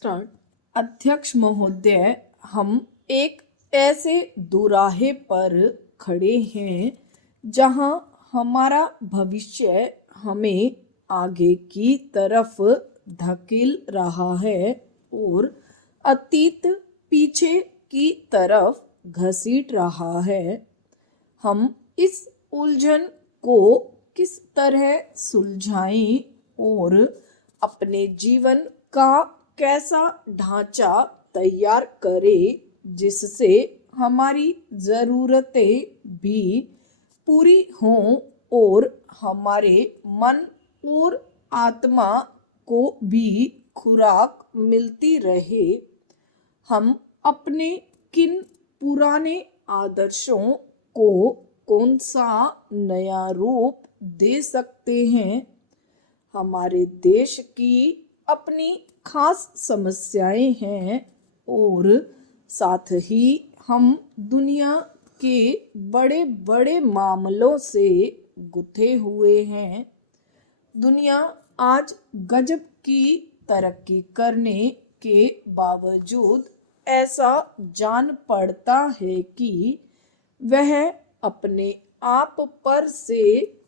Start. अध्यक्ष महोदय, हम एक ऐसे दुराहे पर खड़े हैं जहां हमारा भविष्य हमें आगे की तरफ धकेल रहा है और अतीत पीछे की तरफ घसीट रहा है। हम इस उलझन को किस तरह सुलझाएं और अपने जीवन का कैसा ढांचा तैयार करें जिससे हमारी ज़रूरतें भी पूरी हों और हमारे मन और आत्मा को भी खुराक मिलती रहे। हम अपने किन पुराने आदर्शों को कौन सा नया रूप दे सकते हैं? हमारे देश की अपनी खास समस्याएं हैं और साथ ही हम दुनिया के बड़े बड़े मामलों से गुथे हुए हैं। दुनिया आज गजब की तरक्की करने के बावजूद ऐसा जान पड़ता है कि वह अपने आप पर से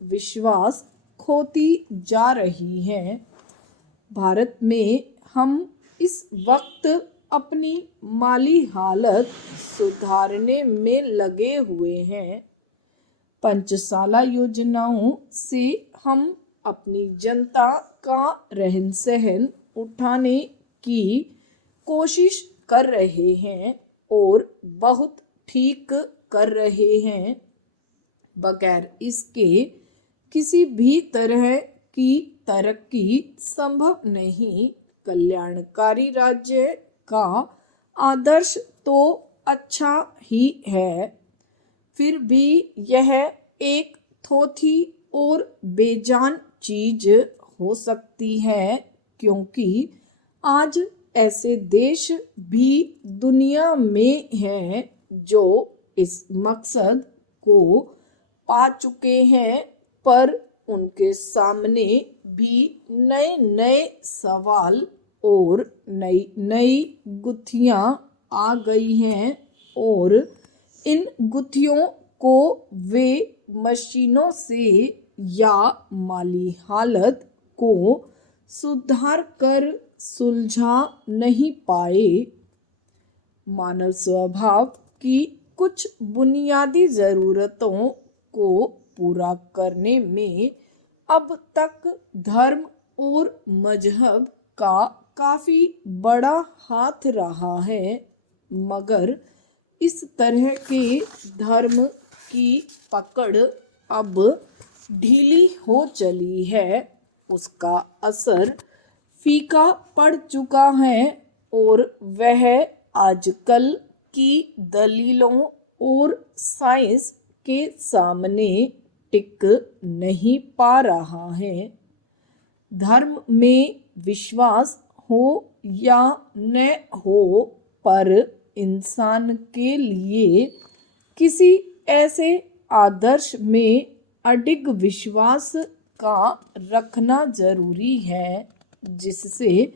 विश्वास खोती जा रही है। भारत में हम इस वक्त अपनी माली हालत सुधारने में लगे हुए हैं। पंचशाला योजनाओं से हम अपनी जनता का रहन सहन उठाने की कोशिश कर रहे हैं और बहुत ठीक कर रहे हैं। बगैर इसके किसी भी तरह की तरक्की संभव नहीं। कल्याणकारी राज्य का आदर्श तो अच्छा ही है, फिर भी यह एक थोथी और बेजान चीज हो सकती है, क्योंकि आज ऐसे देश भी दुनिया में हैं जो इस मकसद को पा चुके हैं, पर उनके सामने भी नए नए सवाल और नई नई गुत्थियां आ गई हैं और इन गुत्थियों को वे मशीनों से या माली हालत को सुधार कर सुलझा नहीं पाए। मानव स्वभाव की कुछ बुनियादी ज़रूरतों को पूरा करने में अब तक धर्म और मजहब का काफ़ी बड़ा हाथ रहा है, मगर इस तरह के धर्म की पकड़ अब ढीली हो चली है। उसका असर फीका पड़ चुका है और वह आजकल की दलीलों और साइंस के सामने टिक नहीं पा रहा है। धर्म में विश्वास हो या न हो, पर इंसान के लिए किसी ऐसे आदर्श में अडिग विश्वास का रखना जरूरी है जिससे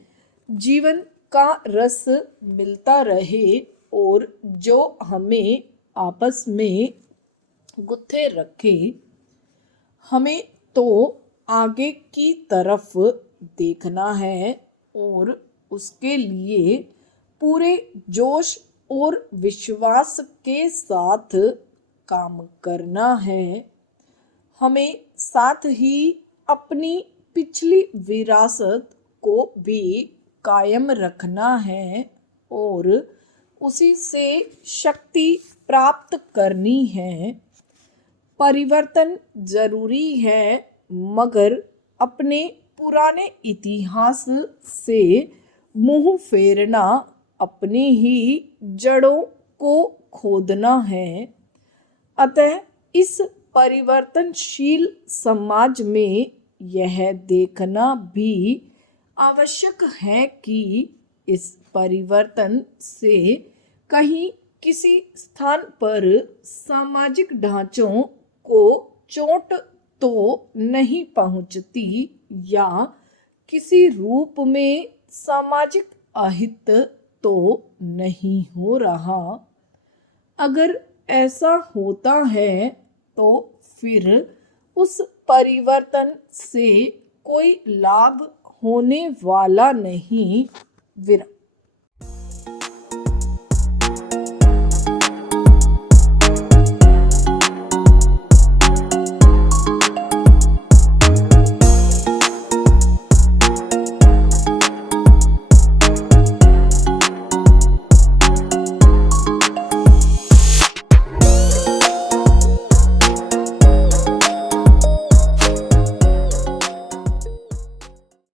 जीवन का रस मिलता रहे और जो हमें आपस में गुत्थे रखे। हमें तो आगे की तरफ देखना है और उसके लिए पूरे जोश और विश्वास के साथ काम करना है। हमें साथ ही अपनी पिछली विरासत को भी कायम रखना है और उसी से शक्ति प्राप्त करनी है। परिवर्तन जरूरी है, मगर अपने पुराने इतिहास से मुंह फेरना अपनी ही जड़ों को खोदना है। अतः इस परिवर्तनशील समाज में यह देखना भी आवश्यक है कि इस परिवर्तन से कहीं किसी स्थान पर सामाजिक ढांचों को चोट तो नहीं पहुंचती या किसी रूप में सामाजिक अहित तो नहीं हो रहा। अगर ऐसा होता है तो फिर उस परिवर्तन से कोई लाभ होने वाला नहीं। विराम।